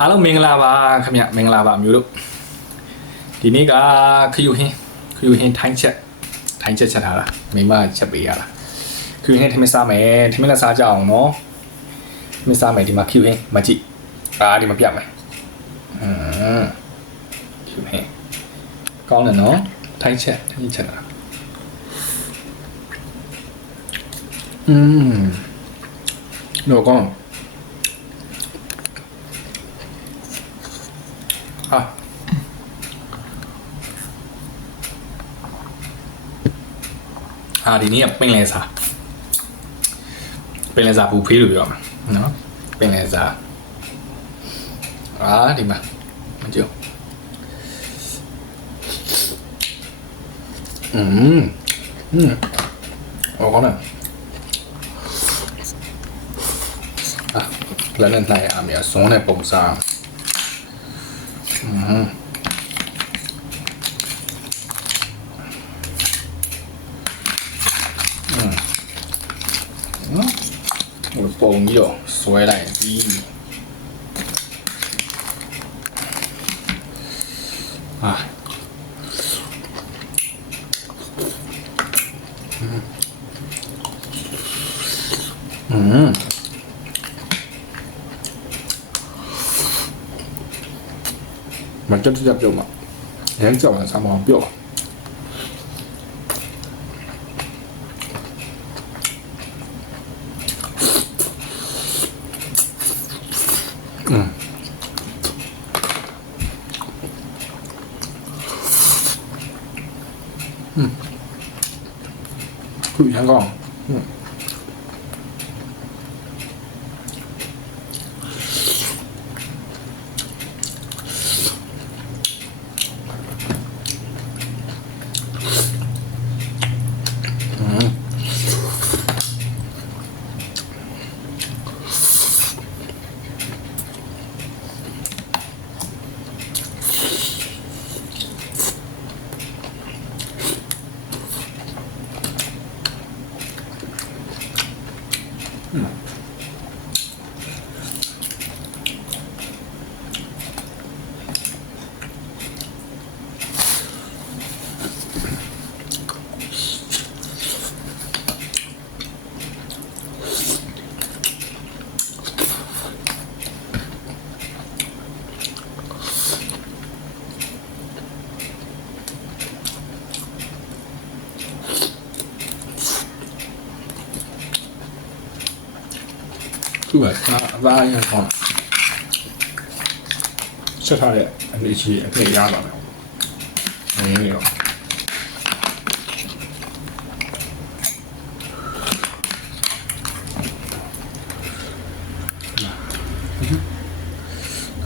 အားလုံးမင်္ဂလာပါခင်ဗျမင်္ဂလာပါမျိုးတို့ဒီနေ့ကခယူဟင်းထိုင်းချက်ချက်ထားတာမိမချက်ပေးရတာခယူဟင်းထမင်းစားမယ်ထမင်းလည်းစားကြအောင်နော်ထမင်းစားမယ်ဒီမှာခယူဟင်းမကြည့်ဒီမှာပြမယ်ခယူဟင်းကောင်းတယ်နော်ထိုင်းချက်တာတော့ကောင်းဒီနေ့ကပင်လယ်စာပူဖေးလို့ပြောမှာနော်ပင်လယ်စာဒီမှာမကြည့်ကောင်းတယ်လည်းနဲ့နိုင်အမြဲဆုံးတဲ့ပုံစံပုံပြီးတော့ဆွဲလိုက်ပြီးမကြက်ကြက်ပြုတ်မှာရမ်းကြောက်တယ်ဆာမောင်ပြုတ်香港，对吧？那也好，吃它的那些那鸭子没有。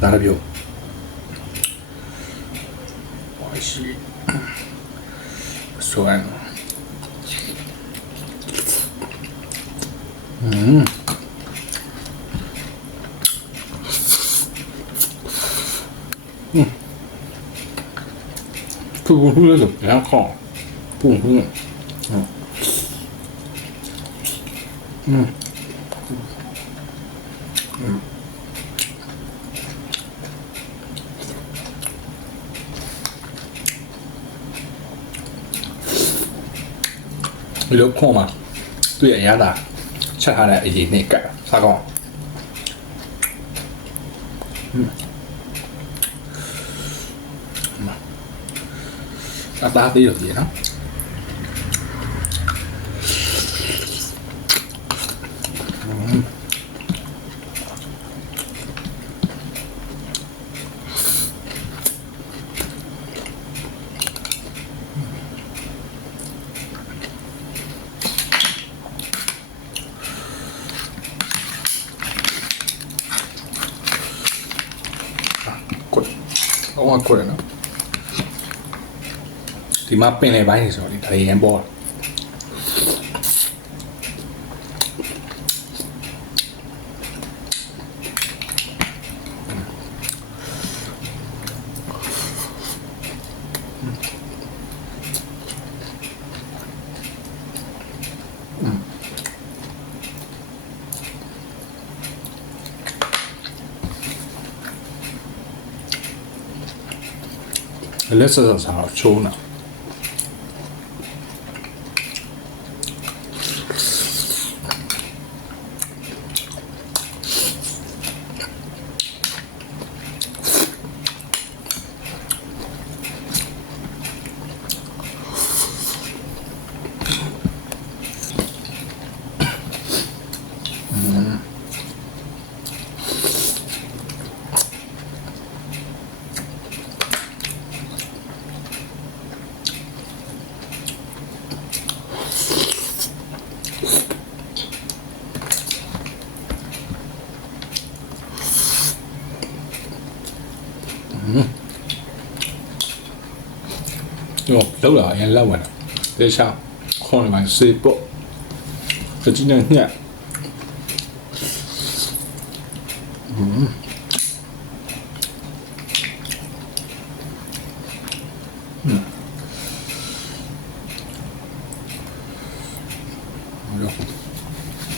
哪个表？我是酸了。不那怎么样好？不你有空吗？对人家的，吃下来已经那个啥高。打啲嘢啦，我過嚟啦。ဒီမှာပင်လယ်ပိုင်းနေဆိုတော့ဒါရမ်းပေါ် လက်ဆက်ဆက်စားတော့ချိုးနေလောက်လာရင်လောက်ဝင်တယ်တခြားခေါင်းမှာစေပေါ့တကြီးနဲ့ညက်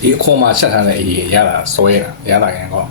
ဒီခေါင်းမှာချက်ထားတဲ့အရေးရတာဆွဲတာရတာရင်ကော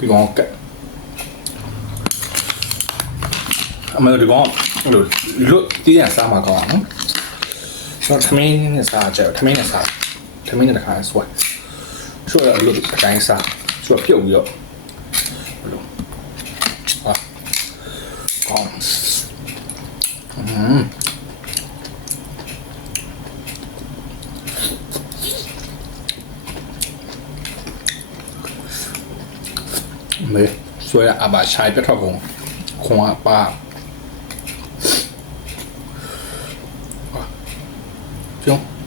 ဒီကောင်ကအမေဒီကောင်လို့လွတ်တည်ရစားမှာကောင်းနော်ဆိုတော့ထမင်းနဲ့စားကြထမင်းနဲ့တခါဆွဲဆိုတော့လွတ်အတိုင်းစားဆိုတော့ပြုတ်ပြီးတော့ဘလို့ကောင်းမေဆွဲအဘချိုင်ပြထောက်ကုန်ခွန်ပါပြုံး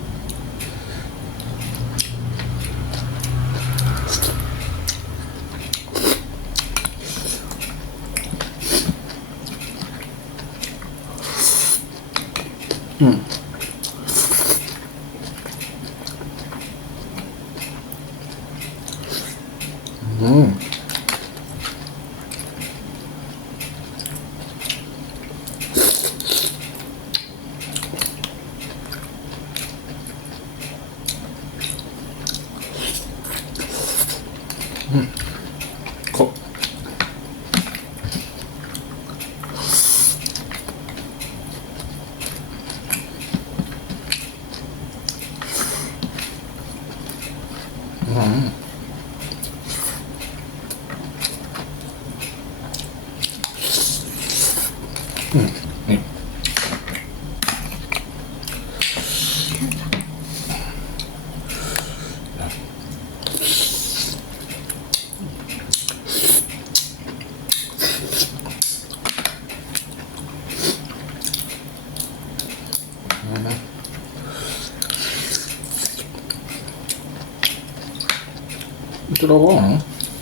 တော်တော်ကောင်းနော်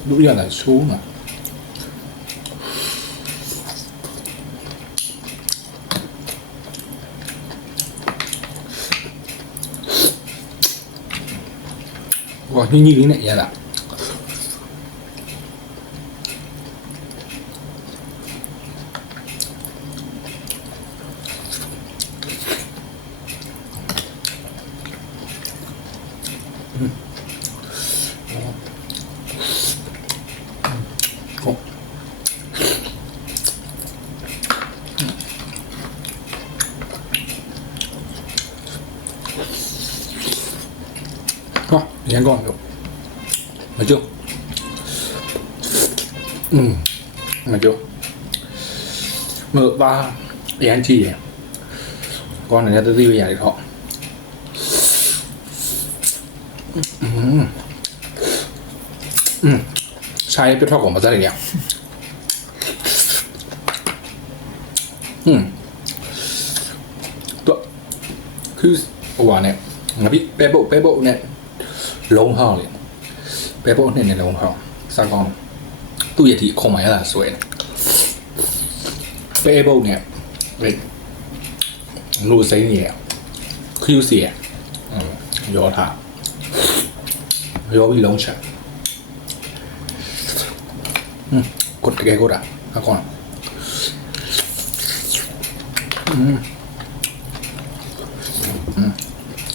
လူရတာဆိုးမှာ ကောညင်းကြီးလေးနဲ့ရတာဟောရန်ကောင်းလို့မကြုံမကြုံမပါရန်ကြီးရယ်ကောင်းတယ်တသိရရတယ်တော့ရှာရပြထောက်ကောင်မစားရရတော့คือဟိုပါနဲ့ငါပြပဲပုတ်နဲ့လုံးဟောင်းလေပဲပုတ်နဲ့လုံးဟောင်းစားကောင်းသူ့ရဲ့ဒီအခွန်မှရတာဆွဲနေပဲပုတ်နဲ့လို့စိမ့်ရခူးစီရရောထားရောပြီးလုံးချက်กดတကယ်ကိုတာအကောင်း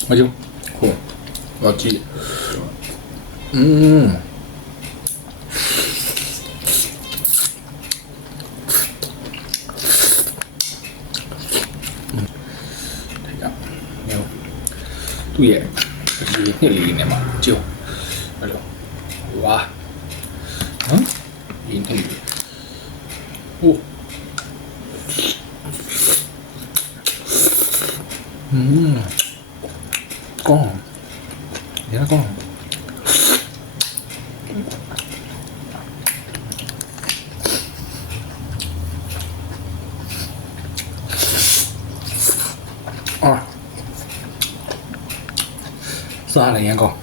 မကြည့်ဟိုတော့ကြည့်သူ့ရဲ့ဒီနှစ်လေးနဲ့မှာကြုံအဲ့လိုဝါနော်ဒီနှစ်လေးโอ้ကောင်းရကောင်းစားလည်းရန်ကောင်း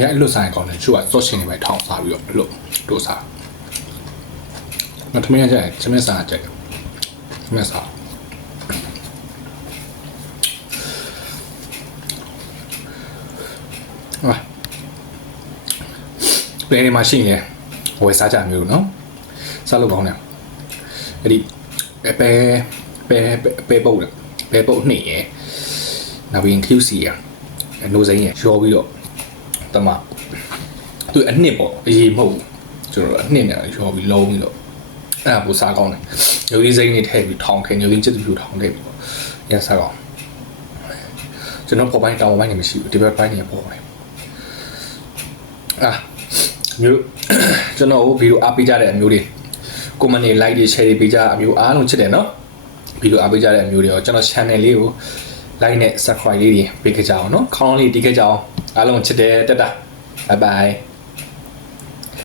ရအဲ့လိုစားရင်ကောင်းတယ်သူကစော့ချင်းတွေပဲထောင်းစားပြီးတော့အဲ့လိုတို့စားမထမင်းကြိုက်ချမင်းစားကြိုက်ချမင်းစားဘယ်နေမှာရှိနေဝယ်စားကြမျိုးเนาะစားလို့ကောင်းတယ်အဲ့ဒီပဲပုတ်ပဲပုတ်နှစ်ရယ်နောက်ပြီး QC ရနိုးစိမ့်ရရောပြီးတော့တမသူအနှစ်ပေါ့အရေးမဟုတ်ကျွန်တော်အနှစ်နဲ့ရောပြီးလုံးပြီးတော့အဲ့ဒါပိုစားကောင်းတယ်ညိုလေးစိမ့်နေထည့်ပြီးထောင်းခဲ့ညိုလေးချစ်သူထောင်းခဲ့ပြီးပေါ့ရစားကောင်းကျွန်တော်ပေါ်ပိုင်းတောင်းပိုင်းနေမရှိဘူးဒီဘက်ပိုင်းနေပေါ်ပိုင်းမျိုးကျွန်တော်ဗီဒီယိုအားပေးကြတဲ့အမျိုးတွေကွန်မန့်တွေ like တွေ share တွေပေးကြအမျိုးအားလုံးချစ်တယ်နော်ဗီဒီယိုအားပေးကြတဲ့အမျိုးတွေရောကျွန်တော် channel လေးကို like နဲ့ subscribe လေးတွေပေးကြအောင်နော်ခေါင်းလေးတီးခဲ့ကြအောင်အားလုံးချစ်တယ်တက်တာ bye bye